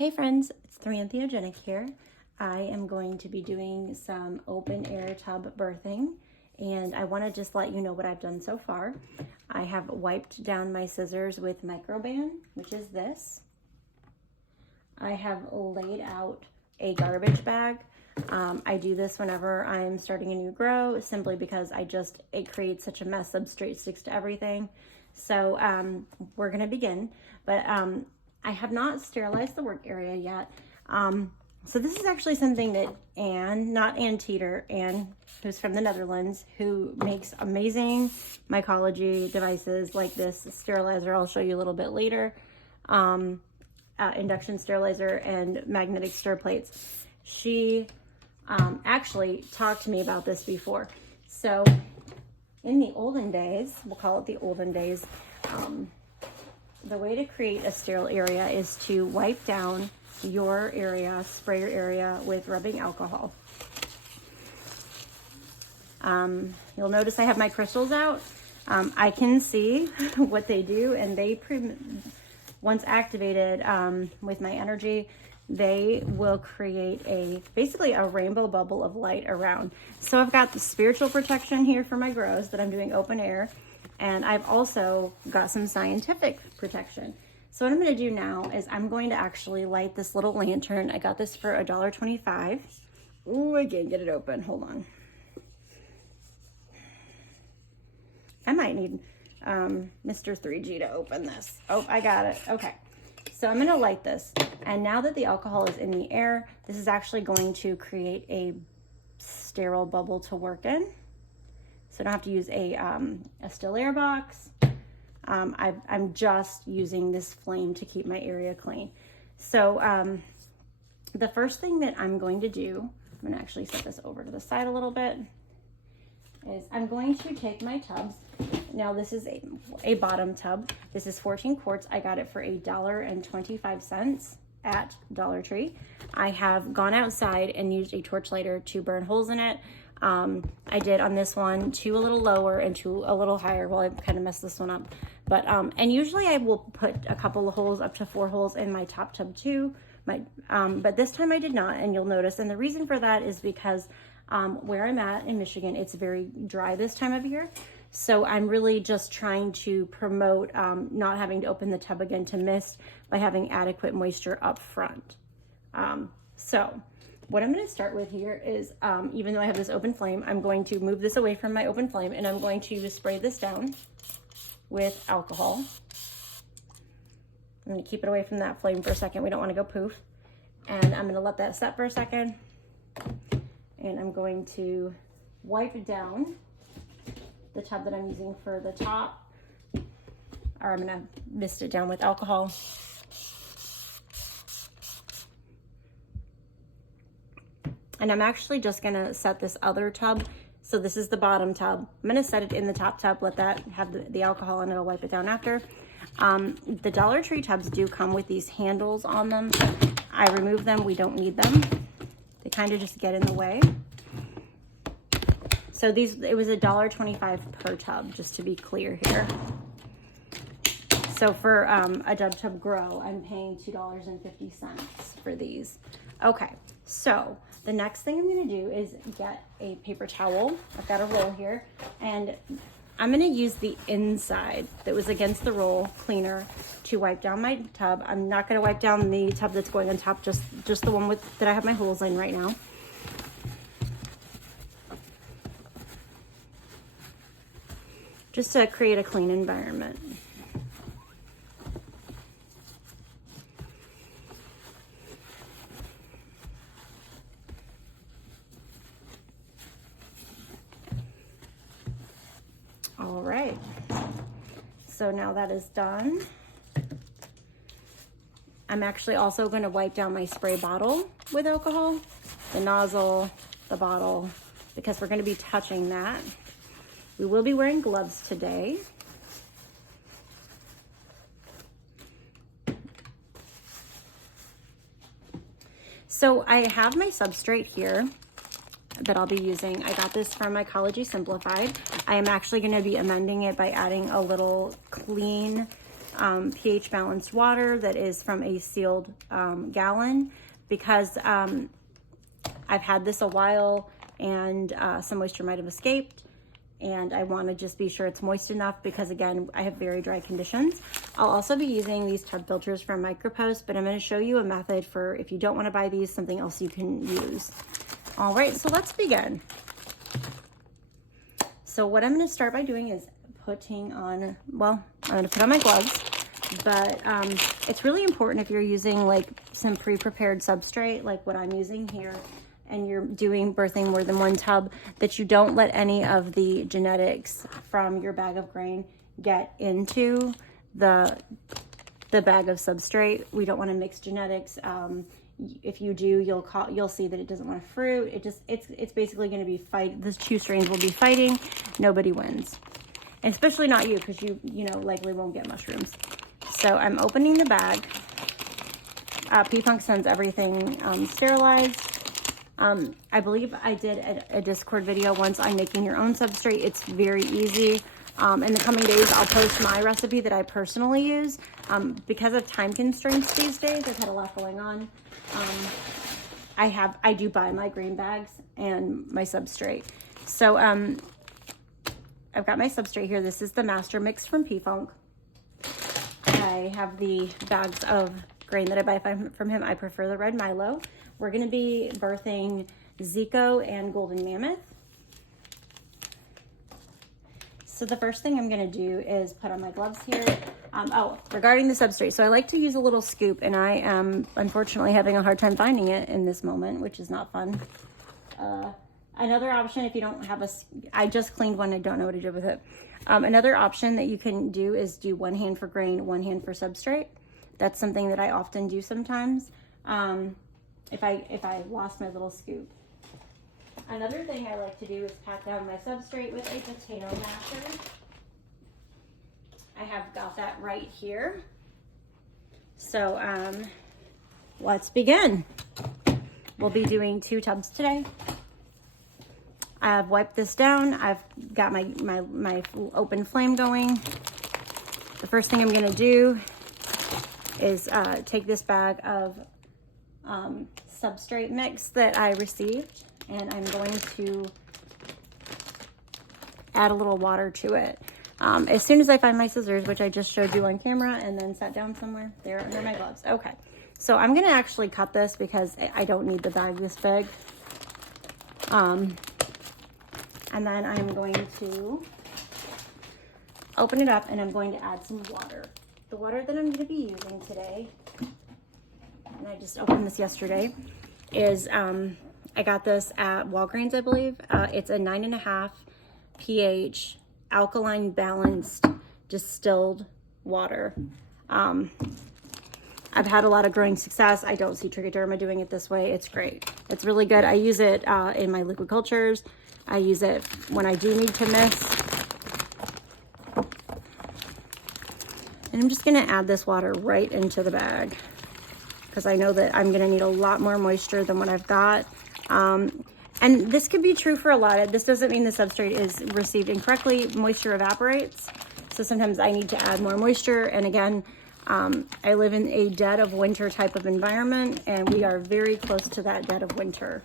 Hey friends, it's Theogenic here. I am going to be doing some open air tub birthing, and I want to just let you know what I've done so far. I have wiped down my scissors with Microban, which is this. I have laid out a garbage bag. I do this whenever I'm starting a new grow, simply because it creates such a mess. Substrate sticks to everything. So we're gonna begin, but I have not sterilized the work area yet. So this is actually something that Anne, not Ann Teeter, Anne, who's from the Netherlands, who makes amazing mycology devices like this sterilizer. I'll show you a little bit later. Induction sterilizer and magnetic stir plates. She actually talked to me about this before. So in the olden days, we'll call it the olden days, the way to create a sterile area is to wipe down your area, spray your area with rubbing alcohol. You'll notice I have my crystals out. I can see what they do, and once activated with my energy, they will create basically a rainbow bubble of light around. So I've got the spiritual protection here for my grows that I'm doing open air. And I've also got some scientific protection. So what I'm gonna do now is I'm going to actually light this little lantern. I got this for $1.25. Ooh, I can't get it open, hold on. I might need Mr. 3G to open this. Oh, I got it, okay. So I'm gonna light this. And now that the alcohol is in the air, this is actually going to create a sterile bubble to work in. So I don't have to use a still air box. I'm just using this flame to keep my area clean. So the first thing that I'm going to do, I'm gonna actually set this over to the side a little bit, is I'm going to take my tubs. Now this is a bottom tub. This is 14 quarts. I got it for $1.25 at Dollar Tree. I have gone outside and used a torch lighter to burn holes in it. I did on this one 2 a little lower and 2 a little higher. Well, I kind of messed this one up, but and usually I will put a couple of holes, up to 4 holes in my top tub too. But this time I did not, and you'll notice. And the reason for that is because where I'm at in Michigan, it's very dry this time of year. So I'm really just trying to promote not having to open the tub again to mist by having adequate moisture up front. So what I'm going to start with here is, even though I have this open flame, I'm going to move this away from my open flame, and I'm going to spray this down with alcohol. I'm going to keep it away from that flame for a second. We don't want to go poof. And I'm going to let that set for a second. And I'm going to wipe down the tub that I'm using for the top, or I'm going to mist it down with alcohol. And I'm actually just gonna set this other tub. So this is the bottom tub. I'm gonna set it in the top tub, let that have the alcohol, and it'll wipe it down after. The Dollar Tree tubs do come with these handles on them. I remove them, we don't need them. They kind of just get in the way. So it was $1.25 per tub, just to be clear here. So for a tub grow, I'm paying $2.50 for these. Okay, so the next thing I'm gonna do is get a paper towel. I've got a roll here, and I'm gonna use the inside that was against the roll cleaner to wipe down my tub. I'm not gonna wipe down the tub that's going on top, just the one that I have my holes in right now. Just to create a clean environment. All right, so now that is done, I'm actually also going to wipe down my spray bottle with alcohol, the nozzle, the bottle, because we're going to be touching that. We will be wearing gloves today. So I have my substrate here that I'll be using. I got this from Mycology Simplified. I am actually going to be amending it by adding a little clean pH balanced water that is from a sealed gallon, because I've had this a while and some moisture might have escaped, and I want to just be sure it's moist enough because, again, I have very dry conditions. I'll also be using these tub filters from Micropost, but I'm going to show you a method for if you don't want to buy these, something else you can use. All right, so let's begin. So what I'm going to start by doing is putting on, well, I'm going to put on my gloves, but it's really important if you're using like some pre-prepared substrate, like what I'm using here, and you're birthing more than one tub, that you don't let any of the genetics from your bag of grain get into the bag of substrate. We don't want to mix genetics. If you do, you'll see that it doesn't want to fruit. It's basically going to be the two strains will be fighting. Nobody wins, and especially not you, because you likely won't get mushrooms. So I'm opening the bag. P-Funk sends everything sterilized. I believe I did a Discord video once on making your own substrate. It's very easy. In the coming days, I'll post my recipe that I personally use. Because of time constraints these days, I've had a lot going on. I do buy my green bags and my substrate. So I've got my substrate here. This is the master mix from P-Funk. I have the bags of grain that I buy from him. I prefer the red Milo. We're going to be birthing Zico and Golden Mammoth. So the first thing I'm going to do is put on my gloves here. Regarding the substrate, so I like to use a little scoop, and I am unfortunately having a hard time finding it in this moment, which is not fun. Another option, if you don't have I just cleaned one, I don't know what to do with it. Another option that you can do is do one hand for grain, one hand for substrate. That's something that I often do sometimes. If I lost my little scoop. Another thing I like to do is pat down my substrate with a potato masher. I have got that right here. So let's begin. We'll be doing 2 tubs today. I've wiped this down. I've got my open flame going. The first thing I'm gonna do is take this bag of substrate mix that I received, and I'm going to add a little water to it. As soon as I find my scissors, which I just showed you on camera and then sat down somewhere, they're under my gloves. Okay, so I'm gonna actually cut this because I don't need the bag this big. And then I'm going to open it up and I'm going to add some water. The water that I'm gonna be using today, and I just opened this yesterday, is I got this at Walgreens, I believe. It's a 9.5 pH alkaline balanced distilled water. I've had a lot of growing success. I don't see trichoderma doing it this way. It's great. It's really good. I use it in my liquid cultures. I use it when I do need to mist. And I'm just gonna add this water right into the bag because I know that I'm gonna need a lot more moisture than what I've got. And this could be true for a lot. This doesn't mean the substrate is received incorrectly. Moisture evaporates. So sometimes I need to add more moisture. And again, I live in a dead of winter type of environment, and we are very close to that dead of winter.